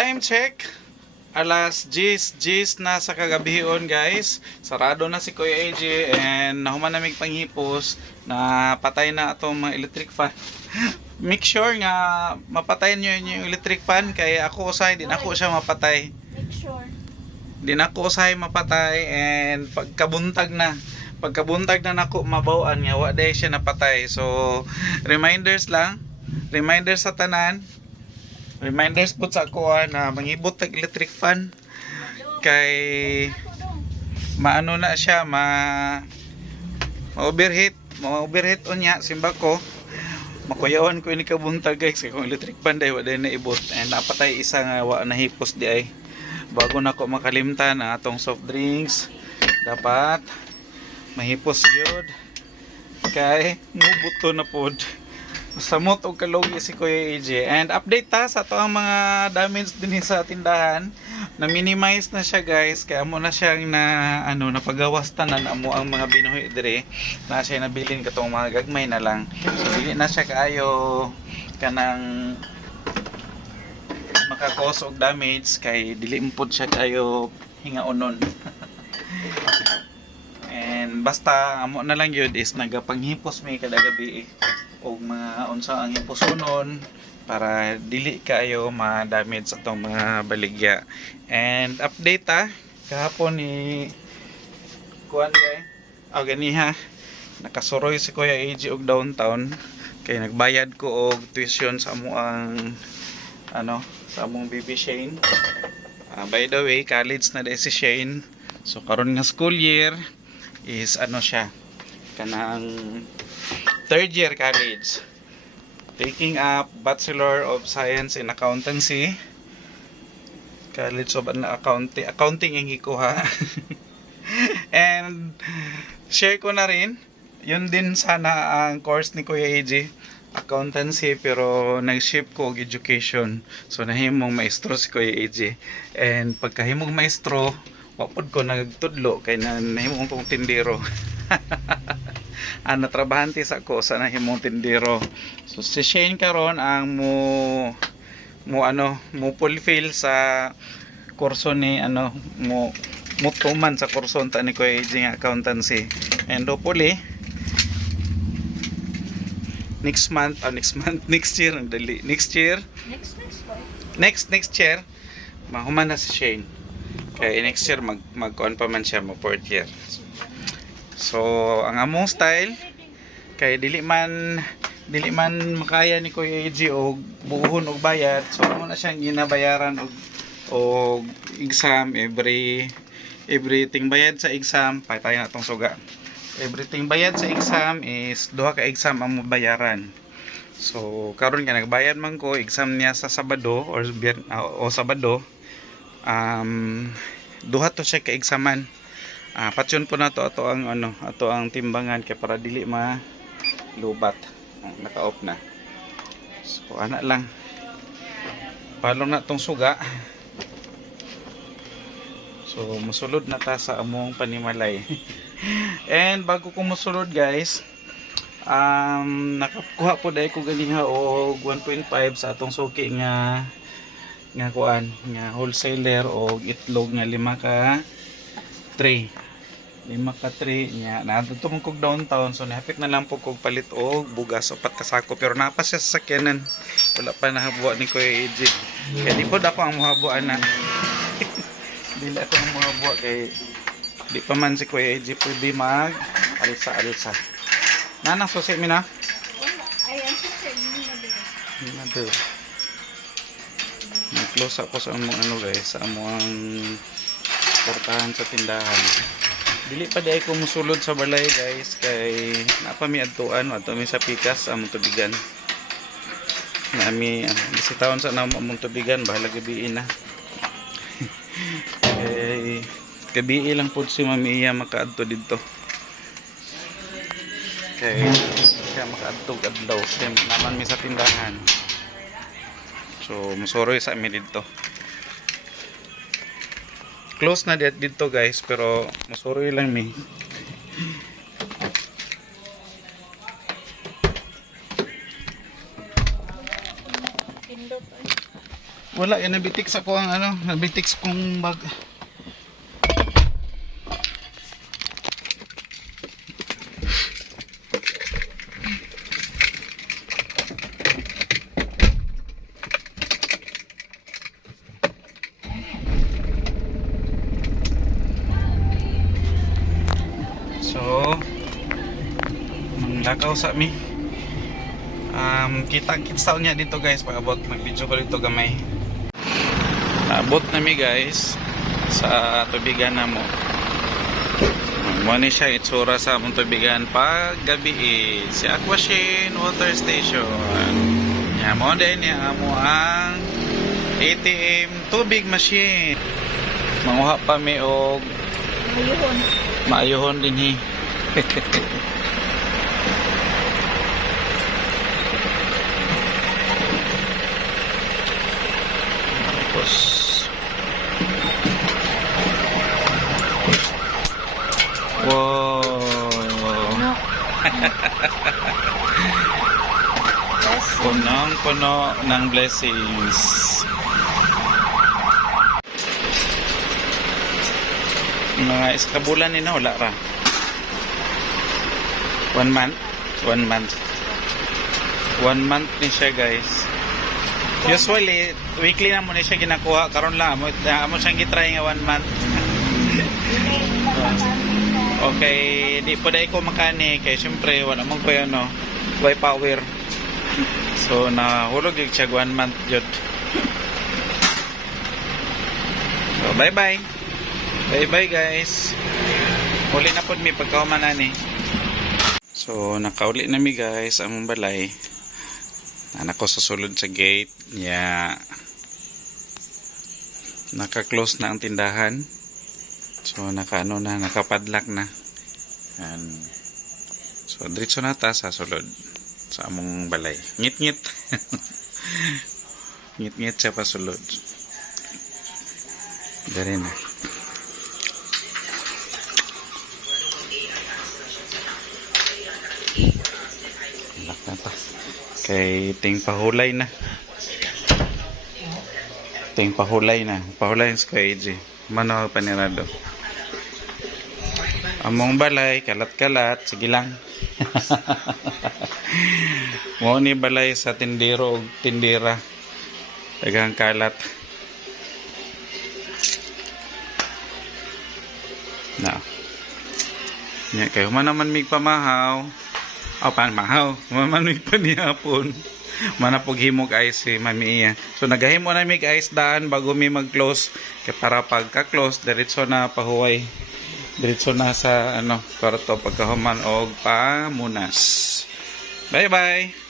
time check. Alas 10, 10 na sa kagabion guys. Sarado na si Kuya AJ and nahuman namig panghipos na patay na atong mga electric fan. Make sure nga mapatay nyo yung electric fan kay ako usay din ako siya mapatay. Make sure. Di na ako usay mapatay and pagkabuntag na pagkabuntag na nako mabawaan nga wa day siya napatay. So reminders lang, reminders sa tanan. Reminders po sa ako ah, na mangibot tag electric fan. Kay maano na siya ma ma-overheat ma-overheat unya simba ko. Makuyawan ko ini kabuntag guys kay kung electric fan day wa day na ibot. And napatay isa nga wa nahipos di ay. Bago na ko makalimtan ang atong soft drinks dapat mahipos yun. Kay mubuto na pod samot og kalugi si Kuya AJ and update ta sa to ang mga damage din sa tindahan. Na minimize na siya guys. Kaya mo na siyang na ano napagawas tanan amo ang mga binuhi dire. Na siya nabilin katong mga gagmay na lang. So dili na siya kaayo kanang makakos og damage kay dili impod siya kayo hingaonon and basta amo na lang yun is nagapanghipos may kada gabi eh, og mga unsa ang hiposonon para dili kayo ma-damage sa tong mga baligya. And update ta kahapon ni kuan kay? Aw ganiha nakasuroy si Kuya AJ og downtown. Kay nagbayad ko og tuition sa amo ang ano sa among baby Shane. Ah, by the way college na dahil si Shane. So karon nga school year is ano siya kanang third year college. Taking up Bachelor of Science in Accountancy. College of Accounting Accounting ang ikuha and share ko na rin. Yun din sana ang course ni Kuya AJ accountancy pero nag-ship ko og education. So nahimong maestro si Kuya AJ and pagkahimong maestro wapod ko nagtudlo kay na nahimong kong tindero ang natrabahante sa ko sa nahimong tindero. So si Shane karon ang mo mo ano mo fulfill sa kurso ni ano mo mutuman sa kurso ta ni Kuya nga accountancy. And hopefully next month ah, next month next year ang dali next year. Next, next boy. next next year mahuman na si Shane. Kaya next year mag mag pa man siya mo fourth year so ang among style kay dili man dili man makaya ni Kuya AJ og buhon og bayad so amo na siyang ginabayaran og og exam every everything. Bayad sa exam patay na tong suga. Everything bayad sa exam is duha ka exam ang mabayaran. So karon nga nagbayad man ko exam niya sa Sabado or ah, o Sabado um duha to siya ka examan ah patyon po na to. Ato ang ano ato ang timbangan kay para dili ma lubat. Ah, naka-off na. So ana lang. Palong na tong suga. So musulod na ta sa among panimalay. And bago ko musulod guys um nakakuha po dahil ko ganiha og 1.5 sa atong suki nga nga kuan nga wholesaler og itlog nga lima ka tray lima ka tray nya nadto man kog downtown so nahapit na lang po kog palit og bugas upat ka sako pero napa siya sa sakyanan wala pa nahabuan ni Kuya AJ kaya di po ako ang mahabuan na dili ako ang mahabuan kay di pa man si Kuya AJ pwede mag alsa alsa nanang susi mi na Wala. Ay, ang susi. Hindi na din. Another. Nag-close ako sa among ano guys, sa among portahan sa tindahan. Dili pa di ko musulod sa balay guys kay napa mi adtuan ato mi sa pikas among tubigan. Nami uh, bisitahon sa namo among tubigan bahala gabi na. kay gabi lang pud si Mami iya makaadto didto. Kay kaya makaadto adlaw kay naman mi sa tindahan. So, musoroy sa amin dito. Close na dit dito guys, pero musoroy lang mi. Wala, yan nabitik sa ko ang ano, nabitik kong bag. Manglakaw sa mi. Um, kita kita niya dito guys pag abot mag-video ko dito gamay. Abot na mi guys sa tubigan na mo. Mo ni siya itsura sa among tubigan pag gabi eh, si Aquashin Water Station. Ya mo din ni amo ang ATM tubig machine. Manguha pa mi og Ayun. Maayohon din eh. Yes. Punong puno ng blessings. Mga iskabulan ni na wala ra. One month. One month. One month ni siya guys. Usually, weekly na mo ni siya ginakuha. Karon lang, amo, amo siyang gitry nga one month. Okay, di po dahil ko makani kay syempre wala mong ko no way power. So nahulog yung siya one month jud. So bye bye. Bye bye guys. Uli na pod mi pagkauman ani. So nakauli na mi guys ang balay. Anak ko sa sulod sa gate. Yeah. Naka-close na ang tindahan. So naka ano na, nakapadlock na. Yan. So diretso na ta sa sulod sa among balay. Ngit-ngit. Ngit-ngit siya pa sulod. Dari na. Ta. Kay ting pahulay na. Ting pahulay na. Pahulay sa AJ. Mano panirado. Among balay, kalat-kalat, sige lang. Mo ni balay sa tindero og tindera. Daghang kalat. Na. Nya kay human naman mig pamahaw. O pan mahaw. Human man mig panihapon. Manapog himog ice si Mami iya. So nagahimo na mig ice daan bago mi mag-close. Kay para pagka-close diretso na pahuway. Diretso na sa ano, kwarto pagkahuman og pamunas. Bye bye.